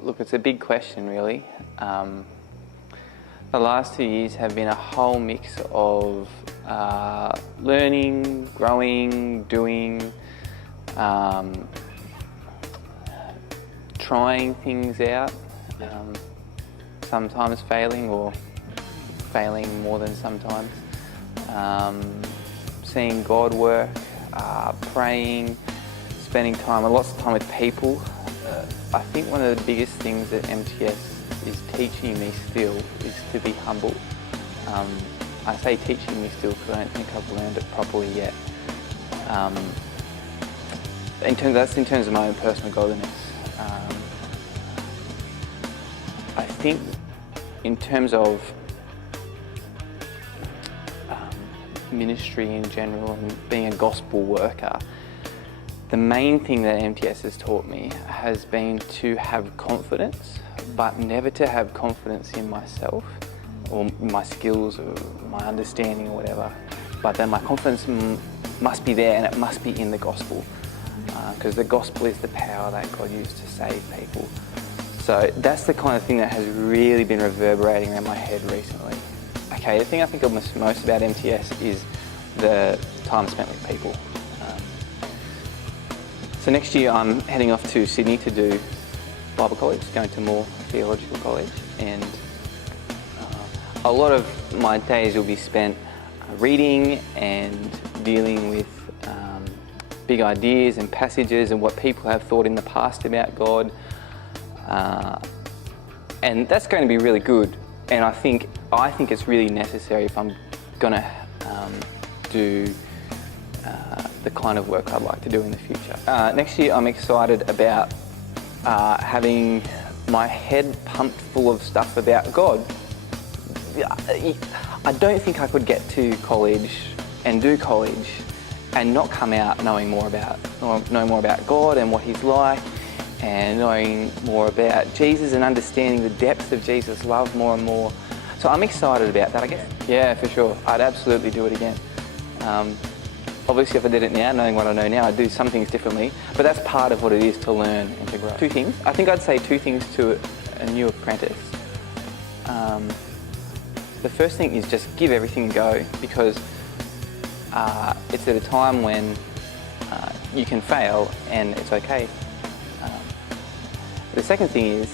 Look, it's a big question, really. The last 2 years have been a whole mix of learning, growing, doing, trying things out, sometimes failing or failing more than sometimes, seeing God work, praying, spending lots of time with people. I think one of the biggest things that MTS is teaching me still is to be humble. I say teaching me still because I don't think I've learned it properly yet. That's in terms of my own personal godliness. I think in terms of ministry in general and being a gospel worker, the main thing that MTS has taught me has been to have confidence, but never to have confidence in myself or my skills or my understanding or whatever, but then my confidence must be there, and it must be in the gospel, because the gospel is the power that God used to save people. So that's the kind of thing that has really been reverberating around my head recently. Okay, the thing I think of most about MTS is the time spent with people. So next year I'm heading off to Sydney to do Bible college, going to more theological college, and a lot of my days will be spent reading and dealing with big ideas and passages and what people have thought in the past about God, and that's going to be really good. And I think it's really necessary if I'm going to do the kind of work I'd like to do in the future. Next year I'm excited about having my head pumped full of stuff about God. I don't think I could get to college and do college and not come out knowing more about God and what He's like, and knowing more about Jesus and understanding the depth of Jesus' love more and more. So I'm excited about that, I guess. Yeah, for sure. I'd absolutely do it again. Obviously, if I did it now, knowing what I know now, I'd do some things differently, but that's part of what it is to learn and to grow. 2 things. I think I'd say 2 things to a new apprentice. The first thing is just give everything a go, because it's at a time when you can fail and it's okay. The second thing is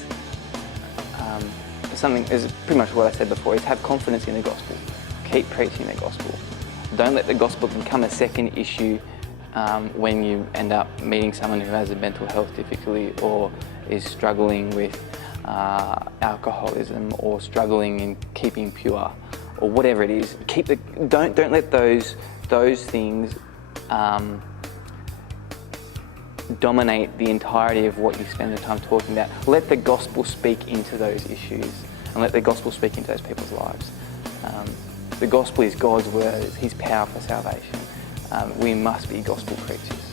pretty much what I said before, is have confidence in the gospel. Keep preaching the gospel. Don't let the gospel become a second issue when you end up meeting someone who has a mental health difficulty or is struggling with alcoholism or struggling in keeping pure or whatever it is. Don't let those things dominate the entirety of what you spend the time talking about. Let the gospel speak into those issues and let the gospel speak into those people's lives. The gospel is God's word, His power for salvation. We must be gospel preachers.